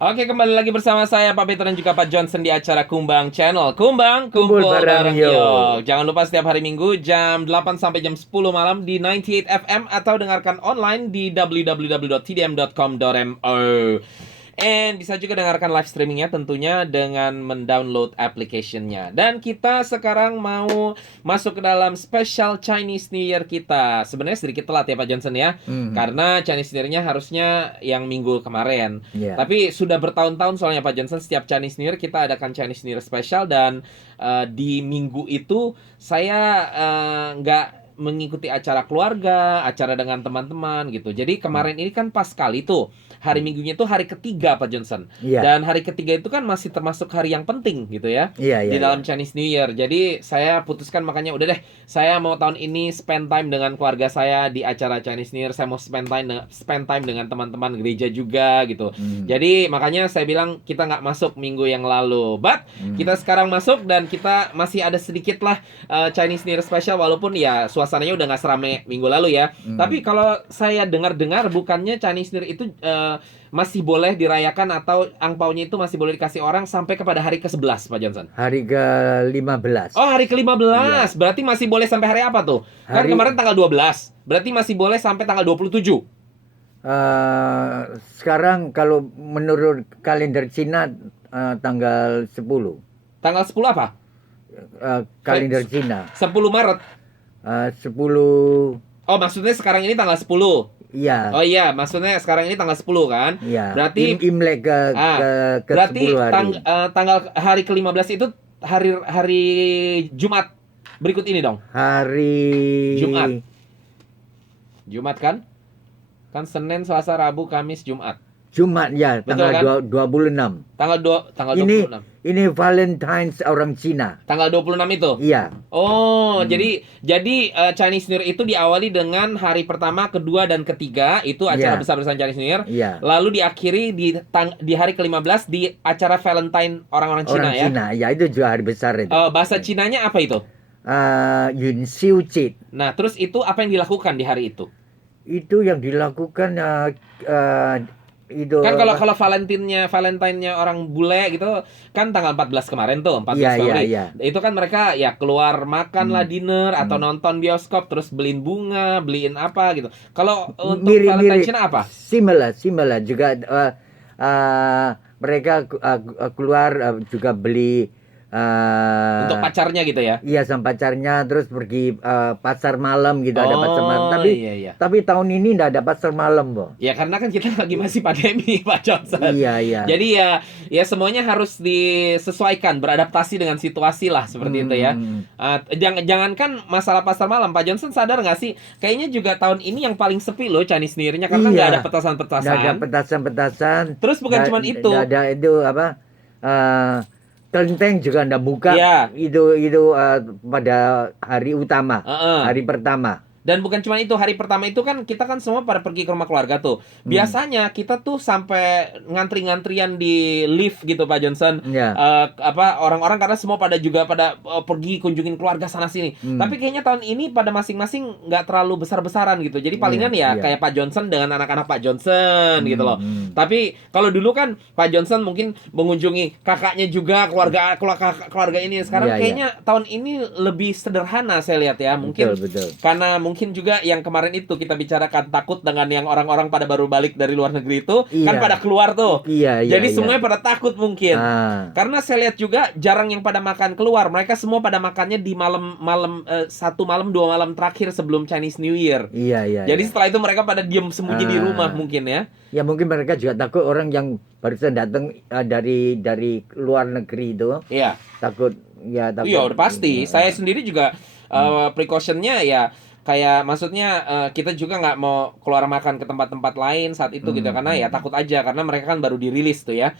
Oke, kembali lagi bersama saya Pak Peter dan juga Pak Johnson di acara Kumbang Channel. Kumbang, kumpul bareng yuk. Jangan lupa setiap hari Minggu jam 8 sampai jam 10 malam di 98 FM atau dengarkan online di www.tdm.com.mo. And bisa juga dengarkan live streamingnya tentunya dengan mendownload application-nya. Dan kita sekarang mau masuk ke dalam special Chinese New Year kita. Sebenarnya sedikit telat ya Pak Johnson ya. Karena Chinese New Year-nya harusnya yang minggu kemarin. Tapi sudah bertahun-tahun soalnya Pak Johnson, setiap Chinese New Year kita adakan Chinese New Year special. Dan di minggu itu saya nggak mengikuti acara keluarga, acara dengan teman-teman gitu. Jadi kemarin ini kan pas kali tuh hari Minggunya tuh hari ketiga Pak Johnson. Dan hari ketiga itu kan masih termasuk hari yang penting gitu ya. Di dalam Chinese New Year. Jadi saya putuskan makanya udah deh, saya mau tahun ini spend time dengan keluarga saya di acara Chinese New Year. Saya mau spend time dengan teman-teman gereja juga gitu. Jadi makanya saya bilang kita nggak masuk minggu yang lalu. But kita sekarang masuk dan kita masih ada sedikit lah Chinese New Year special, walaupun ya suasananya udah nggak serame minggu lalu ya. Tapi kalau saya dengar-dengar bukannya Chinese New Year itu masih boleh dirayakan atau angpaunya itu masih boleh dikasih orang sampai kepada hari ke-11 Pak Johnson. Hari ke-15. Oh, hari ke-15. Berarti masih boleh sampai hari apa tuh? Kan kemarin tanggal 12. Berarti masih boleh sampai tanggal 27. Sekarang kalau menurut kalender Cina tanggal 10. Tanggal 10 apa? Kalender Cina. 10 Maret. 10. Oh, maksudnya sekarang ini tanggal 10. Iya. Oh iya, maksudnya sekarang ini tanggal 10 kan? Iya. Berarti Imlek ke berarti 10 hari. Tanggal hari ke-15 itu hari Jumat. Berikut ini dong. Hari Jumat kan? Kan Senin, Selasa, Rabu, Kamis, Jumat. Jumat ya, Betul, tanggal kan? 26. Tanggal 26. Ini Valentine's orang Cina. Tanggal 26 itu? Iya. Oh, jadi Chinese New Year itu diawali dengan hari pertama, kedua, dan ketiga. Itu acara besar-besaran Chinese New Year. Lalu diakhiri di hari ke-15 di acara Valentine orang-orang Cina ya? Orang Cina, ya itu juga hari besar itu. Bahasa Cinanya apa itu? Yun Xiu Jit. Nah, terus itu apa yang dilakukan di hari itu? Itu yang dilakukan itu kan kalau Valentine-nya orang bule gitu kan tanggal 14 kemarin tuh, 14 Februari. Itu kan mereka ya keluar makan lah, dinner atau nonton bioskop, terus beliin bunga, beliin apa gitu. Kalau untuk Valentine Cina apa? Similar juga mereka keluar juga beli untuk pacarnya gitu ya? Iya, sama pacarnya, terus pergi pasar malam gitu, ada pasar malam. Tapi tahun ini enggak ada pasar malam, Bo. Ya karena kan kita lagi masih pandemi, Pak Johnson. Iya. Jadi ya semuanya harus disesuaikan, beradaptasi dengan situasi lah seperti itu ya. Jangankan masalah pasar malam, Pak Johnson sadar nggak sih? Kayaknya juga tahun ini yang paling sepi loh Chinese New Year-nya karena nggak ada petasan-petasan. Nggak ada petasan-petasan. Terus bukan cuma itu. Nggak ada itu apa? Kelenteng juga ndak buka. Itu pada hari utama, hari pertama. Dan bukan cuma itu, hari pertama itu kan kita kan semua pada pergi ke rumah keluarga tuh. Biasanya kita tuh sampai ngantri-ngantrian di lift gitu Pak Johnson. Orang-orang karena semua pada pergi kunjungin keluarga sana sini. Tapi kayaknya tahun ini pada masing-masing nggak terlalu besar-besaran gitu. Jadi palingan kayak Pak Johnson dengan anak-anak Pak Johnson gitu loh. Tapi kalau dulu kan Pak Johnson mungkin mengunjungi kakaknya juga, keluarga ini. Sekarang kayaknya tahun ini lebih sederhana saya lihat ya. Mungkin betul. karena mungkin juga yang kemarin itu kita bicarakan takut dengan yang orang-orang pada baru balik dari luar negeri itu kan pada keluar tuh. Jadi semuanya pada takut mungkin. Karena saya lihat juga jarang yang pada makan keluar. Mereka semua pada makannya di malam 1 malam 2 malam terakhir sebelum Chinese New Year. Jadi setelah itu mereka pada diem sembunyi di rumah mungkin ya. Ya mungkin mereka juga takut orang yang barusan datang dari luar negeri itu. Takut. Iya, udah pasti. Saya sendiri juga precautionnya ya kayak maksudnya kita juga nggak mau keluar makan ke tempat-tempat lain saat itu gitu karena ya takut aja karena mereka kan baru dirilis tuh ya.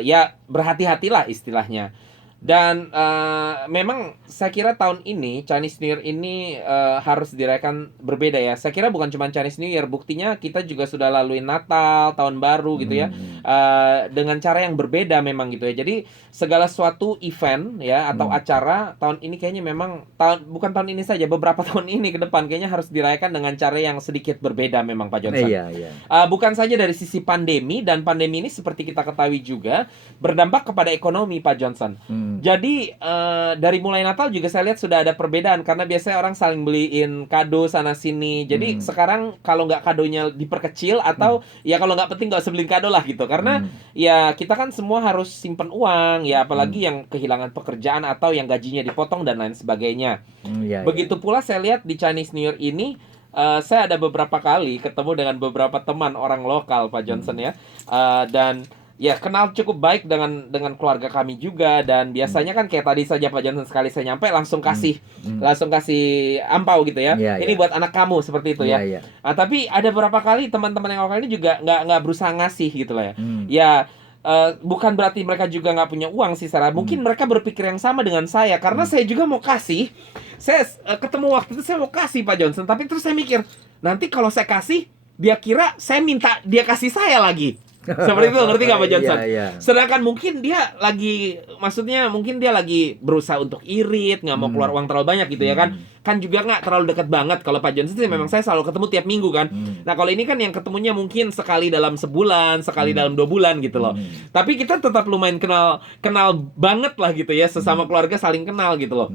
Ya berhati-hatilah istilahnya. Dan memang saya kira tahun ini Chinese New Year ini harus dirayakan berbeda ya. Saya kira bukan cuma Chinese New Year, buktinya kita juga sudah lalui Natal, tahun baru gitu ya. Dengan cara yang berbeda memang gitu ya. Jadi segala suatu event ya atau acara tahun ini kayaknya memang bukan tahun ini saja, beberapa tahun ini ke depan kayaknya harus dirayakan dengan cara yang sedikit berbeda memang Pak Johnson. Iya. Bukan saja dari sisi pandemi, dan pandemi ini seperti kita ketahui juga berdampak kepada ekonomi Pak Johnson. Jadi dari mulai Natal juga saya lihat sudah ada perbedaan karena biasanya orang saling beliin kado sana sini. Jadi sekarang kalau nggak kadonya diperkecil atau ya kalau nggak penting nggak usah beliin kado lah gitu. Karena ya kita kan semua harus simpen uang ya, apalagi yang kehilangan pekerjaan atau yang gajinya dipotong dan lain sebagainya. Begitu pula saya lihat di Chinese New Year ini. Saya ada beberapa kali ketemu dengan beberapa teman orang lokal Pak Johnson ya, dan ya kenal cukup baik dengan keluarga kami juga. Dan biasanya kan kayak tadi saja Pak Johnson, sekali saya nyampe langsung kasih ampau gitu ya. Ini buat anak kamu seperti itu ya. Tapi ada beberapa kali teman-teman yang lokal ini juga nggak berusaha ngasih gitu lah ya. Ya bukan berarti mereka juga nggak punya uang sih Sarah. Mungkin mereka berpikir yang sama dengan saya karena saya juga mau kasih. Saya ketemu waktu itu saya mau kasih Pak Johnson, tapi terus saya mikir nanti kalau saya kasih dia kira saya minta dia kasih saya lagi. Seperti itu, ngerti nggak Pak Johnson? Sedangkan mungkin dia lagi, maksudnya mungkin dia lagi berusaha untuk irit, nggak mau keluar uang terlalu banyak gitu ya kan? Kan juga nggak terlalu dekat banget. Kalau Pak Johnson sih memang saya selalu ketemu tiap minggu kan. Nah kalau ini kan yang ketemunya mungkin sekali dalam sebulan, sekali dalam 2 bulan gitu loh. Tapi kita tetap lumayan kenal banget lah gitu ya, sesama keluarga saling kenal gitu loh.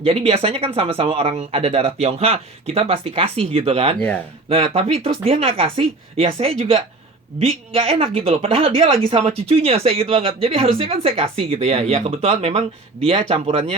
Jadi biasanya kan sama-sama orang ada darah Tionghoa, kita pasti kasih gitu kan. Nah tapi terus dia nggak kasih, ya saya juga nggak enak gitu loh. Padahal dia lagi sama cucunya, saya gitu banget. Jadi harusnya kan saya kasih gitu ya. Ya kebetulan memang dia campuran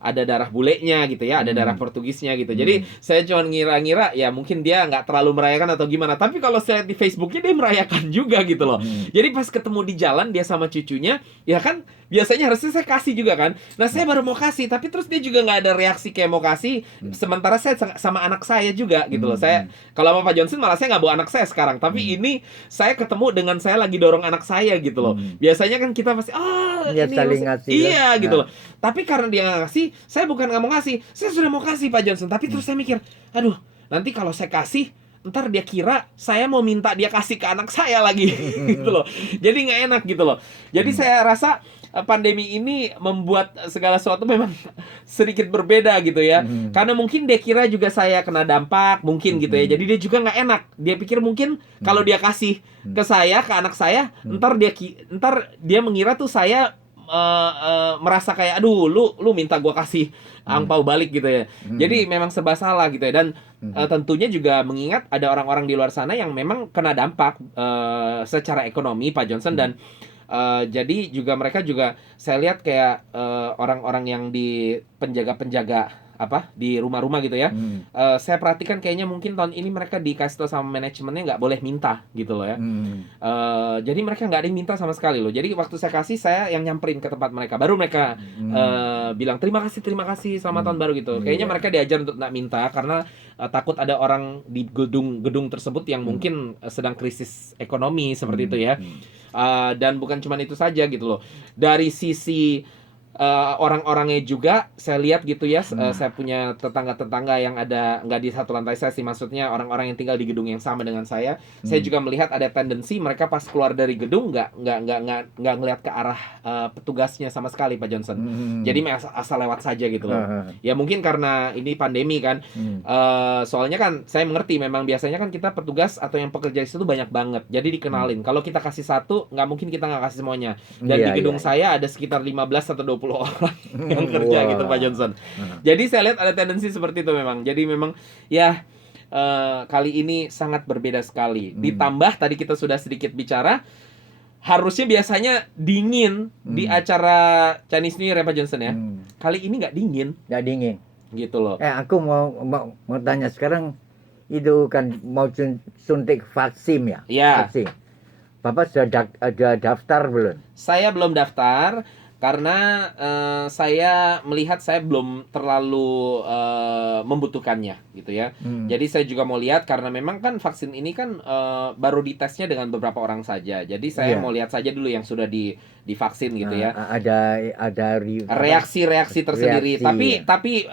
ada darah bulenya gitu ya, ada darah Portugisnya gitu. Jadi saya cuma ngira-ngira ya mungkin dia nggak terlalu merayakan atau gimana. Tapi kalau saya lihat di Facebooknya dia merayakan juga gitu loh. Jadi pas ketemu di jalan dia sama cucunya, ya kan biasanya harusnya saya kasih juga kan. Nah saya baru mau kasih, tapi terus dia juga nggak ada reaksi kayak mau kasih. Sementara saya sama anak saya juga gitu loh. Saya kalau sama Pak Johnson malah saya nggak bawa anak saya sekarang. Tapi ini saya ketemu dengan saya lagi dorong anak saya gitu loh. Biasanya kan kita pasti dia ini saling ngasih. Iya gitu loh. Tapi karena dia nggak ngasih, saya bukan nggak mau ngasih, saya sudah mau kasih Pak Johnson. Tapi terus saya mikir, aduh nanti kalau saya kasih ntar dia kira saya mau minta dia kasih ke anak saya lagi gitu loh. Jadi nggak enak gitu loh. Jadi saya rasa pandemi ini membuat segala sesuatu memang sedikit berbeda gitu ya. Karena mungkin dia kira juga saya kena dampak mungkin gitu ya. Jadi dia juga nggak enak. Dia pikir mungkin kalau dia kasih ke saya, ke anak saya, ntar dia mengira tuh saya merasa kayak aduh lu minta gua kasih angpau balik gitu ya. Jadi memang serba salah gitu ya. Dan tentunya juga mengingat ada orang-orang di luar sana yang memang kena dampak secara ekonomi Pak Johnson. Dan jadi juga mereka juga saya lihat kayak orang-orang yang di penjaga-penjaga di rumah-rumah gitu ya. Saya perhatikan kayaknya mungkin tahun ini mereka dikasih tahu sama manajemennya nggak boleh minta gitu loh ya. Jadi mereka nggak ada yang minta sama sekali loh. Jadi waktu saya kasih, saya yang nyamperin ke tempat mereka, baru mereka bilang terima kasih selamat tahun baru gitu. Kayaknya mereka diajar untuk nggak minta karena takut ada orang di gedung tersebut yang mungkin sedang krisis ekonomi seperti itu ya. Dan bukan cuma itu saja gitu loh. Dari sisi orang-orangnya juga saya lihat gitu ya. Saya punya tetangga-tetangga yang ada nggak di satu lantai saya sih, maksudnya orang-orang yang tinggal di gedung yang sama dengan saya. Saya juga melihat ada tendensi mereka pas keluar dari gedung nggak ngelihat ke arah petugasnya sama sekali Pak Johnson. Jadi asal lewat saja gitu loh. Ya mungkin karena ini pandemi kan. Soalnya kan saya mengerti memang biasanya kan kita petugas atau yang pekerja di situ banyak banget. Jadi dikenalin. Kalau kita kasih satu, nggak mungkin kita nggak kasih semuanya. Dan di gedung saya ada sekitar 15 atau 20 orang yang kerja gitu Pak Johnson. Jadi saya lihat ada tendensi seperti itu memang. Jadi memang ya kali ini sangat berbeda sekali. Ditambah tadi kita sudah sedikit bicara, harusnya biasanya dingin di acara Chinese New Year ya Pak Johnson ya. Kali ini nggak dingin. Nggak dingin. Gitu loh. Aku mau tanya sekarang, itu kan mau suntik vaksin ya? Iya. Vaksin. Bapak sudah ada daftar belum? Saya belum daftar. Karena saya melihat saya belum terlalu membutuhkannya gitu ya. Jadi saya juga mau lihat karena memang kan vaksin ini kan baru ditesnya dengan beberapa orang saja. Jadi saya mau lihat saja dulu yang sudah divaksin gitu ya. Ada reaksi tersendiri. reaksi, Tapi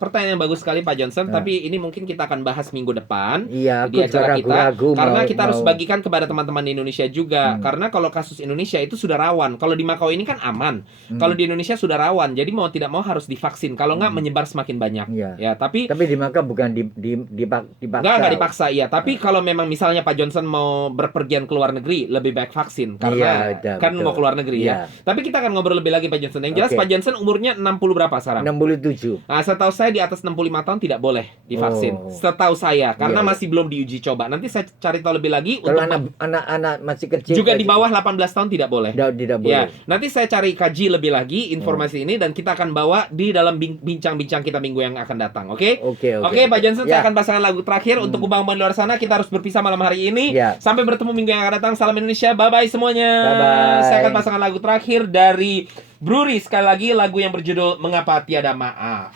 pertanyaan yang bagus sekali Pak Johnson. Tapi ini mungkin kita akan bahas minggu depan Iya, di acara kita. Karena kita harus mau bagikan kepada teman-teman di Indonesia juga. Karena kalau kasus Indonesia itu sudah rawan. Kalau di Makau ini kan aman. Kalau di Indonesia sudah rawan. Jadi mau tidak mau harus divaksin. Kalau nggak menyebar semakin banyak. Ya, tapi di Makau bukan dipaksa. Nggak dipaksa ya. Tapi kalau memang misalnya Pak Johnson mau berpergian ke luar negeri, lebih baik vaksin karena kan mau ke luar negeri ya. Tapi kita akan ngobrol lebih lagi Pak Johnson. Yang jelas Pak Johnson umurnya 60 berapa sekarang? 67. Nah, setahu saya di atas 65 tahun tidak boleh divaksin. Setahu saya karena masih belum diuji coba. Nanti saya cari tahu lebih lagi. Kalau anak-anak masih kecil juga di bawah 18 tahun tidak boleh. Tidak boleh. Ya, nanti saya cari kaji lebih lagi informasi ini dan kita akan bawa di dalam bincang-bincang kita minggu yang akan datang. Oke? Oke, Pak Johnson, saya akan pasangkan lagu terakhir untuk ubang-ubang di luar sana. Kita harus berpisah malam hari ini. Sampai bertemu minggu yang akan datang. Salam Indonesia. Bye-bye semuanya. Bye-bye. Saya akan pasangkan lagu terakhir dari Bruri. Sekali lagi lagu yang berjudul Mengapa Tiada Maaf.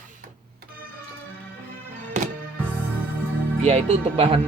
Ya, itu untuk bahan